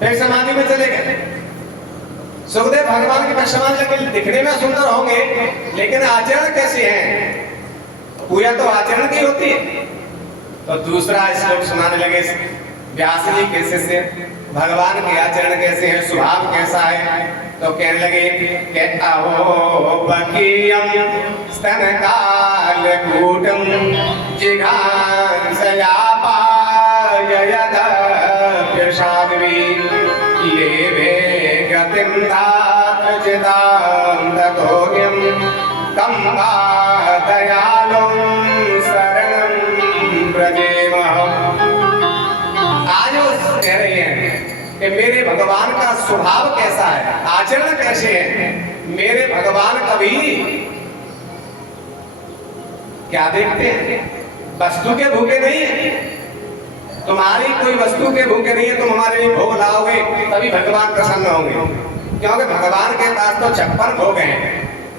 फिर समाधि में चले गए। सुखदेव भगवान के पश्चिमान लगे दिखने में सुंदर होंगे, लेकिन आचरण कैसे हैं? पूजा तो आचरण की होती है। तो दूसरा श्लोक सुनाने लगे व्यास जी कैसे से भगवान के आचरण कैसे है, स्वभाव कैसा है। तो कहने लगे कि अहो बकीयम स्तनकाल कूटम जिघांसया पाययदप्यशाद्वी लेवे गतिं दातचितां ततोऽयं कम्बा दयालुं शरणं व्रजेमः। आज वो कह रहे हैं कि मेरे भगवान का स्वभाव कैसा है, आचरण कैसे है। मेरे भगवान कभी क्या देखते हैं? वस्तु के भूखे नहीं है। तुम्हारी कोई वस्तु के भूखे नहीं है, तुम हमारे लिए भोग लाओगे तभी भगवान प्रसन्न होंगे, क्योंकि भगवान के पास तो 56 भोग हैं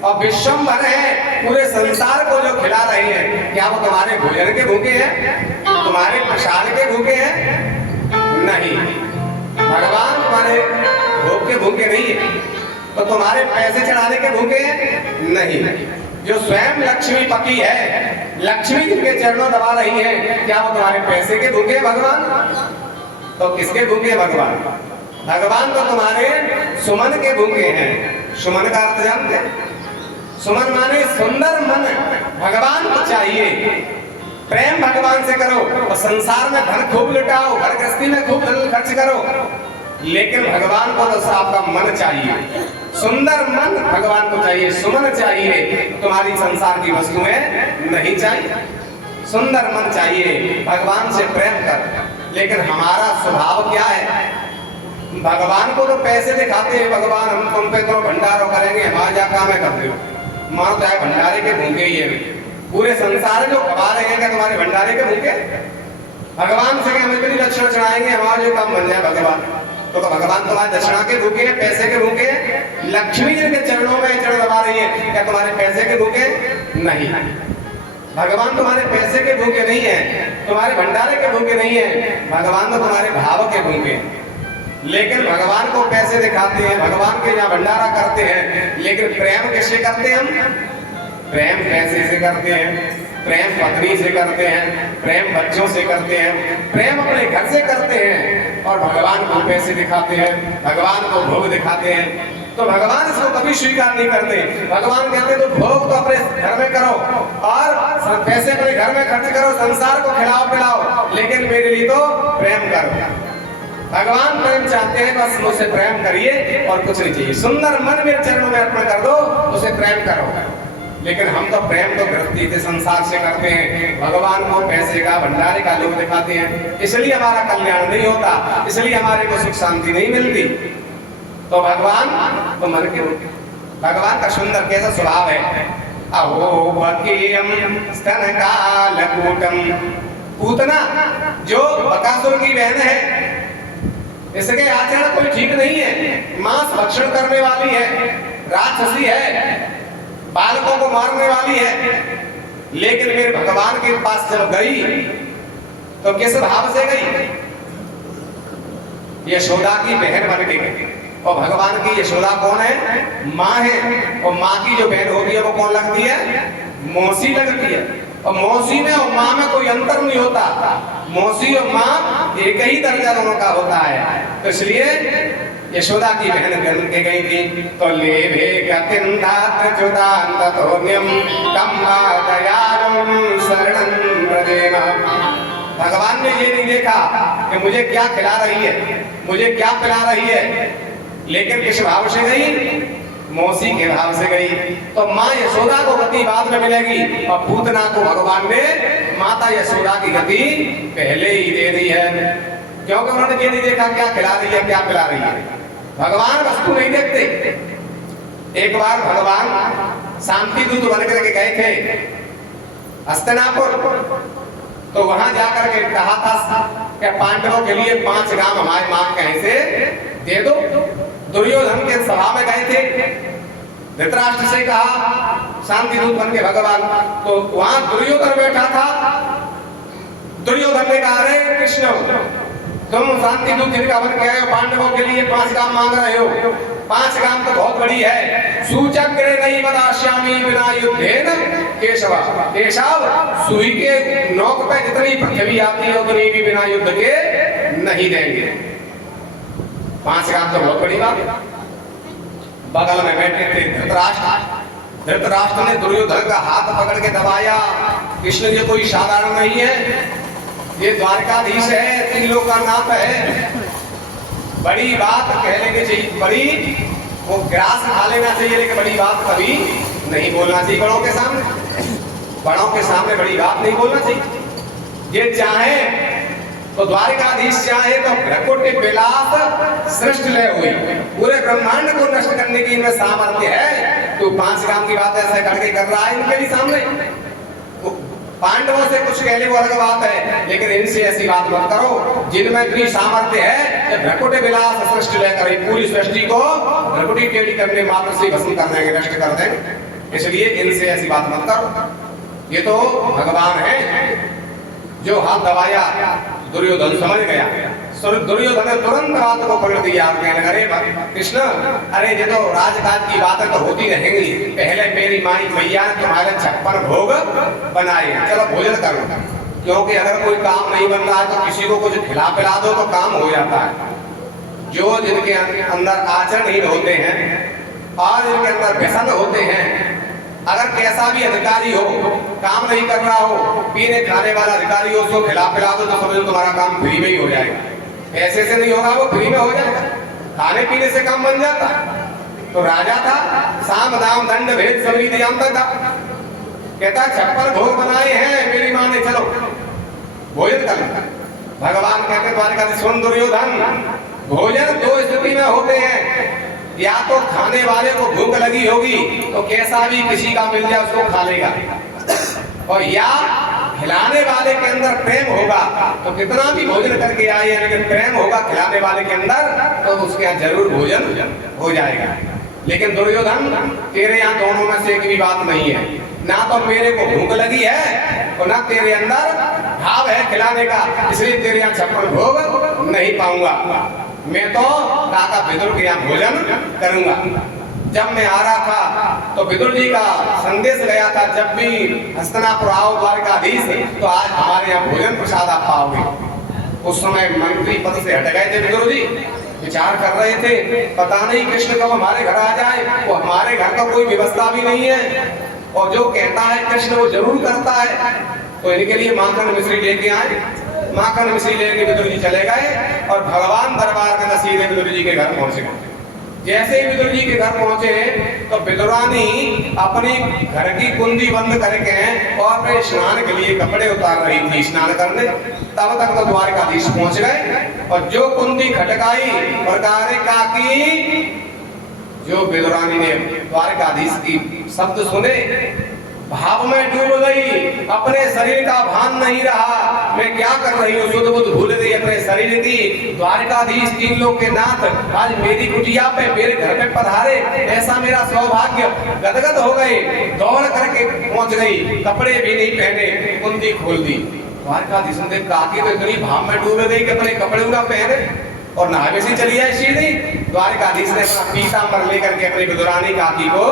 और विश्वंभर है, पूरे संसार को जो खिला रहे हैं। क्या वो तुम्हारे भोजन के भूखे हैं? तुम्हारे प्रसाद के भूखे हैं? नहीं, भगवान तुम्हारे भोग के भूखे नहीं है। तो तुम्हारे पैसे चढ़ाने के भूखे हैं? नहीं। जो स्वयं लक्ष्मी पति है, लक्ष्मी जिनके चरणों दबा रही है, क्या वो तुम्हारे पैसे के भूखे भगवान? तो किसके भूखे भगवान? भगवान तो तुम्हारे सुमन के भूखे हैं। सुमन का अर्थ जानते हैं? सुमन माने सुंदर मन। भगवान को चाहिए प्रेम भगवान से करो और संसार में धन खूब लुटाओ, घर गृहस्थी में खूब धन खर्च करो, लेकिन भगवान को तो आपका मन चाहिए, सुंदर मन भगवान को चाहिए, सुमन चाहिए। तुम्हारी संसार की वस्तुएं नहीं चाहिए, सुंदर मन चाहिए, भगवान से प्रेम कर। लेकिन हमारा स्वभाव क्या है? भगवान को तो पैसे दिखाते हैं, भगवान हम तुम पे तो भंडारों करेंगे, हमारा क्या काम है करते हो। मानो चाहे भंडारे के भूखे ही है, पूरे संसार जो खबा रहे हैं क्या तुम्हारे भंडारे के भूखे? भगवान से हम इतनी दक्षिणा चढ़ाएंगे हमारा जो काम बन जाए भगवान। तो भगवान तुम्हारे दक्षिणा के भूखे हैं, पैसे के भूखे हैं? लक्ष्मी जिनके चरणों में चरण दबा रही है, क्या तुम्हारे पैसे के भूखे? नहीं, भगवान तुम्हारे पैसे के भूखे नहीं है, तुम्हारे भंडारे के भूखे नहीं है। भगवान तो तुम्हारे भाव के भूखे हैं। लेकिन भगवान को पैसे दिखाते हैं, भगवान के यहाँ भंडारा करते हैं, लेकिन प्रेम किससे करते हैं हम? प्रेम पैसे से करते हैं, प्रेम पत्नी से करते हैं, प्रेम बच्चों से करते हैं, प्रेम अपने घर से करते हैं और भगवान को पैसे दिखाते हैं, भगवान को भोग दिखाते हैं। तो भगवान इसको कभी स्वीकार नहीं करते। भगवान कहते हैं तो भोग तो अपने घर में करो और पैसे अपने घर में खर्च करो, संसार को खिलाओ पिलाओ, लेकिन मेरे लिए तो प्रेम करो। भगवान प्रेम चाहते हैं, बस मुझसे प्रेम करिए और कुछ नहीं चाहिए। सुंदर मन मेरे चरणों में अर्पण कर दो, उसे प्रेम करो। लेकिन हम तो प्रेम तो गृहस्थी से संसार से करते हैं, भगवान को पैसे का भंडारे का लोभ दिखाते हैं, इसलिए हमारा कल्याण नहीं होता, इसलिए हमारे को सुख शांति नहीं मिलती। तो भगवान तो मन के भगवान का सुंदर कैसा स्वभाव है। अहो बकीयम स्तनकालकूटम, पूतना जो बकासुर की बहन है, इसके आचरण कोई ठीक नहीं है, मांस भक्षण करने वाली है, राक्षसी है, बालकों को मारने वाली है। लेकिन मेरे भगवान के पास जब गई तो किस भाव से गई? यशोदा की बहन बन के गई। और भगवान की यशोदा कौन है? माँ है। और माँ की जो बहन होती है वो कौन लगती है? मौसी लगती है। और मौसी में और माँ में कोई अंतर नहीं होता, मौसी और माँ एक ही दर्जा दोनों का होता है। तो इसलिए यशोदा की बहन बन के गई थी। तो लेवे भगवान ने ये नहीं देखा कि मुझे क्या खिला रही है, मुझे क्या पिला रही है, लेकिन किस भाव से गई? मौसी के भाव से गई। तो माँ यशोदा को गति बाद में मिलेगी और पूतना को भगवान ने माता यशोदा की गति पहले ही दे दी है, क्योंकि उन्होंने ये नहीं देखा क्या खिला रही है क्या पिला रही है। भगवान वस्तु नहीं देखते। एक बार भगवान शांति दूत बनकर के गए थे हस्तिनापुर, तो वहां जाकर के कहा था कि पांडवों के लिए 5 गांव हमारे मां कहीं से दे दो। दुर्योधन के सभा में गए थे, धृतराष्ट्र से कहा शांति दूत बन के भगवान, तो वहां दुर्योधन बैठा था। दुर्योधन ने कहा अरे कृष्ण तुम शांति दूत जिनका बन के आए हो, पांडवों के लिए 5 काम मांग रहे हो। 5 काम तो बहुत बड़ी है। सूचक्रे नहीं बदाश्यामी बिना युद्धेन केशव। केशव, सुई के नोक पे जितनी पृथ्वी आती है उतनी भी बिना युद्ध के नहीं देंगे। 5 काम तो बहुत बड़ी बात। बगल में बैठे थे धृतराष्ट्र। धृतराष्ट्र ने दुर्योधन का हाथ पकड़ के दबाया। कृष्ण जी कोई साधारण नहीं है, ये द्वारकाधीश है, 3 लोग का नाथ है। बड़ी बात कह लेनी चाहिए, बड़ी वो ग्रास खा लेना चाहिए, लेकिन बड़ी बात कभी नहीं बोलना चाहिए बड़ों के सामने। बड़ों के सामने बड़ी बात नहीं बोलना चाहिए। ये चाहे तो द्वारकाधीश चाहे तो भ्रकुटी विलास सृष्टि ले हुई, पूरे ब्रह्मांड को नष्ट करने की इनमें सामर्थ्य है। तो 5 काम की बात ऐसे करके कर रहा है इनके भी सामने। पांडवों से कुछ कहने वो अलग बात है, लेकिन इनसे ऐसी बात मत करो जिनमें इतनी सामर्थ्य है। भ्रकुटी विलास सृष्टि लेकर पूरी सृष्टि को भ्रकुटी टेढ़ी करने मात्र से भस्म कर देंगे, नष्ट कर देंगे। इसलिए इनसे ऐसी बात मत करो। ये तो भगवान है। जो हाथ दबाया दुर्योधन समझ गया। दुर्योधन ने तुरंत बात को पकड़ दिया। अरे कृष्ण, अरे ये तो राजकाज की बातें तो होती रहेंगी। पहले मेरी माई मैया ने तुम्हारे 56 भोग बनाए, चलो भोजन करो। क्योंकि अगर कोई काम नहीं बन रहा है तो किसी को कुछ खिला पिला दो तो काम हो जाता है। जो जिनके अंदर आचरणहीन होते हैं और जिनके अंदर व्यसन होते हैं, अगर कैसा भी अधिकारी हो, काम नहीं कर रहा हो, पीने खाने वाला अधिकारी हो, उसको खिला पिला दो तो समझो तुम्हारा काम फ्री में ही हो जाएगा। ऐसे से नहीं होगा, वो फ्री में हो जाएगा। खाने पीने से काम बन जाता। तो राजा था, साम दाम दंड भेद सभी जानता था। कहता 56 भोग बनाए हैं मेरी माँ ने, चलो भोजन कर। भगवान कहते द्वारकाधीश सुन दुर्योधन, भोजन 2 स्थिति में होते हैं। या तो खाने वाले को भूख लगी होगी तो कैसा भी किसी का मिल जाए उसको खा लेगा, और या खिलाने वाले के अंदर प्रेम होगा तो कितना भी भोजन करके आए, लेकिन प्रेम होगा खिलाने वाले के अंदर तो उसके यहाँ जरूर भोजन हो जाएगा। लेकिन दुर्योधन, तेरे यहाँ दोनों में से एक भी बात नहीं है। ना तो मेरे को भूख लगी है और ना तेरे अंदर भाव है खिलाने का, इसलिए तेरे यहाँ 56 भोग नहीं पाऊंगा। मैं तो काका विदुर के यहाँ भोजन करूंगा। जब मैं आ रहा था तो विदुर जी का संदेश गया था, जब भी हस्तिनापुर आओ द्वारकाधीश तो आज हमारे यहाँ भोजन प्रसाद आप पाओगे। उस समय मंत्री पद से हट गए थे विदुर जी, विचार कर रहे थे पता नहीं कृष्ण कब हमारे घर आ जाए। वो हमारे घर का कोई व्यवस्था भी नहीं है, और जो कहता है कृष्ण वो जरूर करता है। तो इनके लिए माखन मिश्री लेके आए। माखन मिश्री लेके विदुर जी चले गए और भगवान दरबार में सीधे विदुर जी के घर पहुंच गए। जैसे ही विदुर जी के घर पहुंचे तो विदुरानी अपनी घर की कुंडी बंद करके और फिर स्नान के लिए कपड़े उतार रही थी, स्नान करने। तब तक तो द्वारकाधीश पहुंच गए और जो कुंडी खटकाई और कारे काकी, जो विदुरानी ने द्वारकाधीश की शब्द सुने भाव में डूब गई। अपने शरीर का भान नहीं रहा, मैं क्या कर रही हूँ, सुध बुध भूल गई अपने शरीर की। द्वारकाधीश 3 लोग के नाथ आज मेरी कुटिया पे मेरे घर पे पधारे, ऐसा मेरा सौभाग्य। गदगद हो गए, दौड़ करके पहुंच गई, कपड़े भी नहीं पहने, कुंडी खोल दी। द्वारकाधीश ने काकी तो इतनी भाव में डूब गई कि अपने कपड़े ना पहने और नहावे से चली आई सीधी। द्वारकाधीश ने अपना पीतांबर लेकर के अपनी विदुरानी काकी को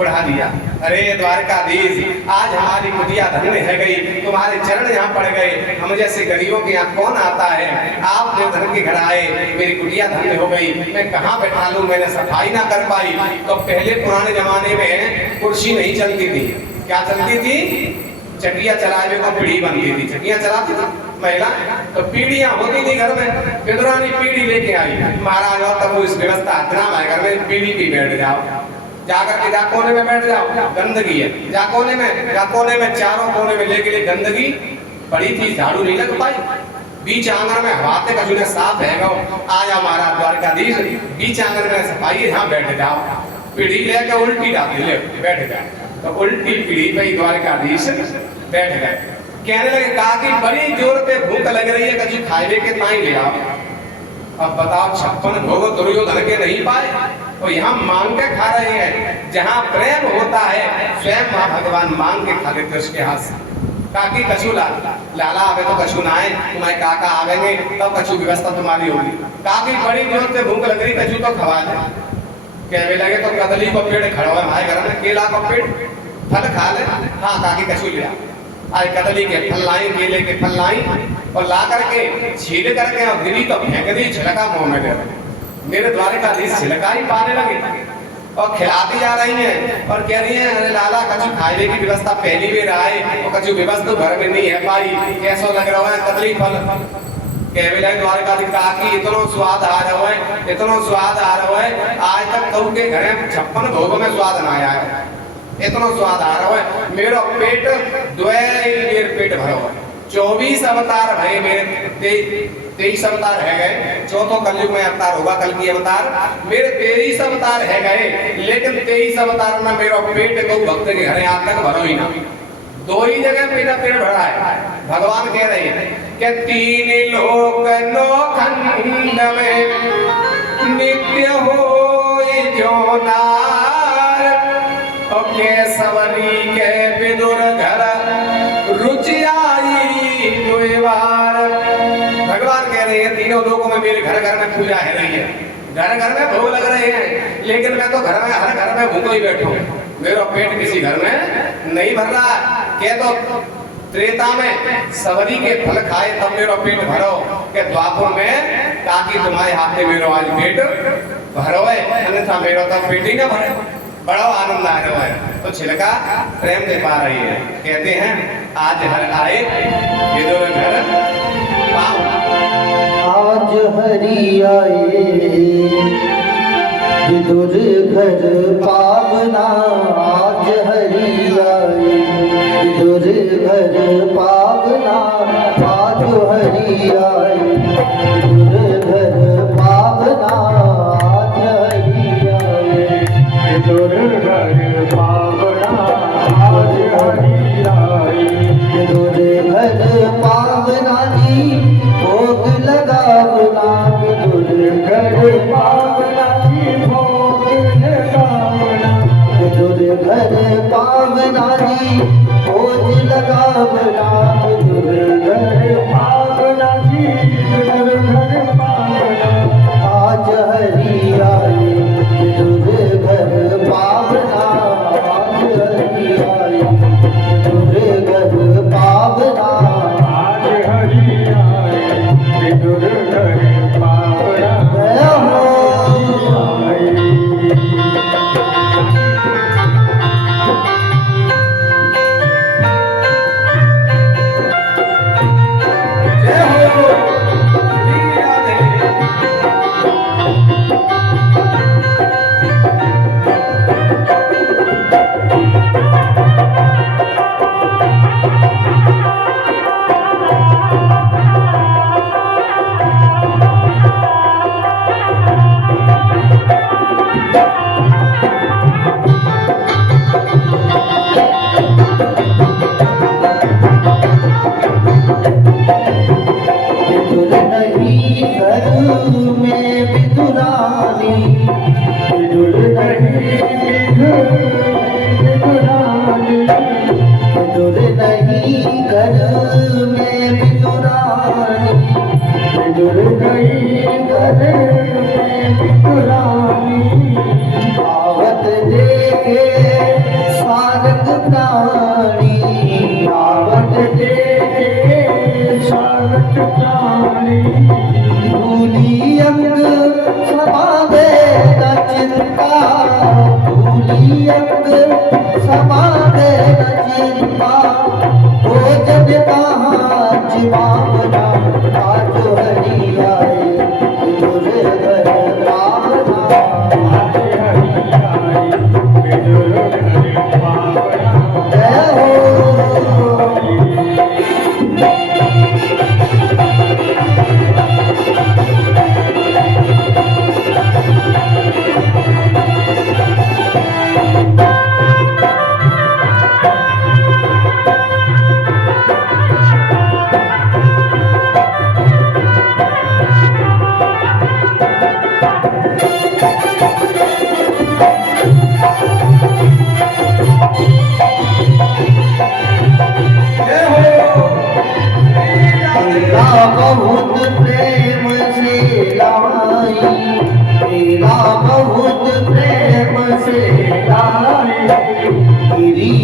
उड़ा दिया। अरे द्वारकाधीश, आज हमारी कुटिया धन्य है गई, तुम्हारे चरण यहाँ पड़ गए। हम जैसे गरीबों के यहाँ कौन आता है, आप जो धन के घर आए, मेरी कुटिया धन्य हो गई। मैं कहाँ बैठा लूं, मैंने सफाई ना कर पाई। तो पहले पुराने जमाने में कुर्सी नहीं चलती थी, क्या चलती थी, चकिया चलाने को पीढ़ी बनती थी, चकिया चलाती थी महिला, तो पीढ़ियां होती थी घर में। विदुरानी पीढ़ी लेके आई, महाराज तब वो इस व्यवस्था इतना है घर में, पीढ़ी पे बैठ जाओ, जाकर के जा कोने में बैठ जाओ, गंदगी है, जा कोने में चारों कोने में लेके गंदगी पड़ी थी, झाड़ू नहीं लग पाई। बीच आंगन में हवाते का जो साफ है, आया महाराज द्वारकाधीश, बीच आंगन में सफाई, यहाँ बैठ जाओ। पीढ़ी लेकर उल्टी डालती, ले बैठ जाए, तो उल्टी पीढ़ी पे द्वारकाधीश बैठ गए। कहने लगे काकी बड़ी जोर पे भूख लग रही है, कभी खाए के ताई ले आओ। अब बताओ 56 भोग दुर्योधन के नहीं पाए, तो यहाँ मांग के खा रहे हैं। जहाँ प्रेम होता है स्वयं मां भगवान मांग के खा लेते उसके हाथ से। काकी कछु लाला आवे तो कछु ना आए, तुम्हारे काका आवेंगे तब कछु व्यवस्था तुम्हारी होगी। काकी बड़ी जोर से भूख लग रही, कछु तो खवा दे। कहने लगे तो कदली को पेड़ खड़ा है हमारे घर में, केला का पेड़, फल खा ले। हाँ काकी कछु लिया, आज कदली के फल लाई, केले के फल लाई और ला करके छील करके और गिरी तो फेंक दी, छिलका मुंह में दे। मेरे द्वारकाधीश छिलका ही पाने लगे और खिलाती जा रही हैं और कह रही हैं अरे लाला कछु खाने की व्यवस्था पहली भी रहा है और कछु व्यवस्था घर में नहीं है पाई, कैसा लग रहा है कदली फल। कहने लगे द्वारकाधीश काकी इतना स्वाद आ रहा है, इतना स्वाद आ रहा है, आज तक कहूँ के घर में 56 भोग में स्वाद ना आया है, इतना स्वाद आ रहा है। मेरा पेट मेरे पेट भरा हुआ है। 24 अवतार भय मेरे, 23 अवतार है गए, चौथों कलयुग में अवतार होगा कल की अवतार, मेरे 23 अवतार है गए, लेकिन 23 अवतार में मेरा पेट को भक्त के घर आज तक भरो ही ना। 2 ही जगह मेरा पेट भरा है। भगवान कह रहे हैं कि 3 लोक नौखंड में नित्य हो जो नार और केसवरी के विदुर घर रुचि आई द्विवार। भगवान कह रहे हैं तीनों लोगों में मेरे घर घर में पूजा है रही है, घर घर में भोग लग रहे हैं, लेकिन मैं तो घर में हर घर में भूखो ही बैठूं, मेरा पेट किसी घर में नहीं भर रहा। कह तो त्रेता में सवरी के फल खाए तब मेरा पेट भरो, के द्वापर में ताकि तुम्हारे हाथ में मेरा आज पेट भरो है, अन्यथा मेरा तो पेट ही ना भरे। बड़ा आनंद आ रहा है तो छिलका प्रेम दे पा रही है। कहते हैं आज हर आए विदुर घर पाँव, आज हरि आए विदुर घर पावना, आज हरि आए विदुर घर पावना, आज हरि आए विदुर घर पावना, आज हरि आए विदुर घर पावना, आज हरि आए विदुर घर पावना जी भोग लगावना, विदुर घर पावना जी भोग लगावना, विदुर घर पावना जी भोग लगावना, विदुर घर पावना जी विदुर घर पावना, आज हरि आए विदुर घर पावना, आज हरि आए विदुर घर पावना, आज हरि आए विदुर घर पावना।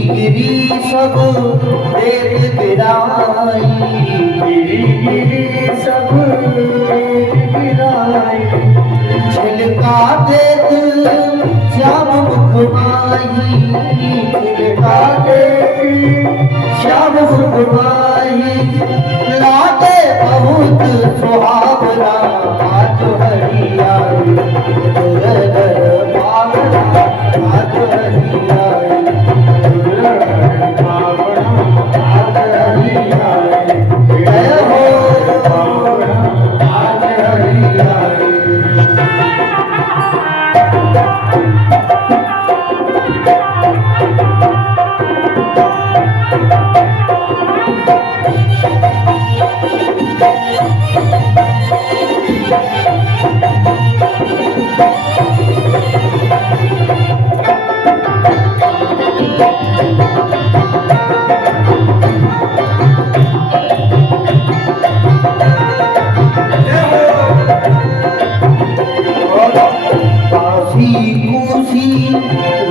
गिरी सब देत बिराई, गिरी सब देत बिराई, छिलका देत श्याम मुख माही, छिलका देत श्याम मुख माही, लागे बहुत सुहावना आज हरि आई, दुर्धर पावना आज हरि आई, दुर्धर पावना आज हरि आई, जय हो पावना आज हरि आई।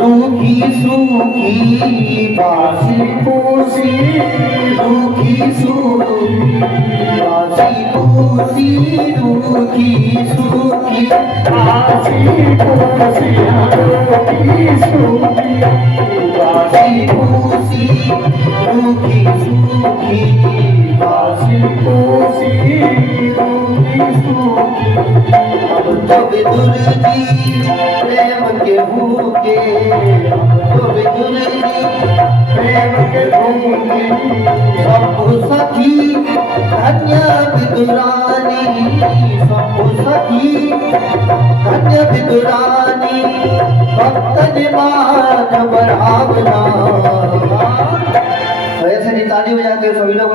रूखी सूखी बासी पूसी, रूखी सूखी बासी पूसी, रूखी सूखी बासी पूसी, रूखी सूखी बासी पूसी, रूखी सूखी बासी पूसी, रूखी सूखी। अब तो विदुर जी प्रेम के भूखे, अब तो विदुर जी प्रेम के भूखे, सब सखी धन्य विदुरानी, सब सखी धन्य विदुरानी, भक्तन मान बढ़ावना। ऐसे ताली बजा के सभी लोग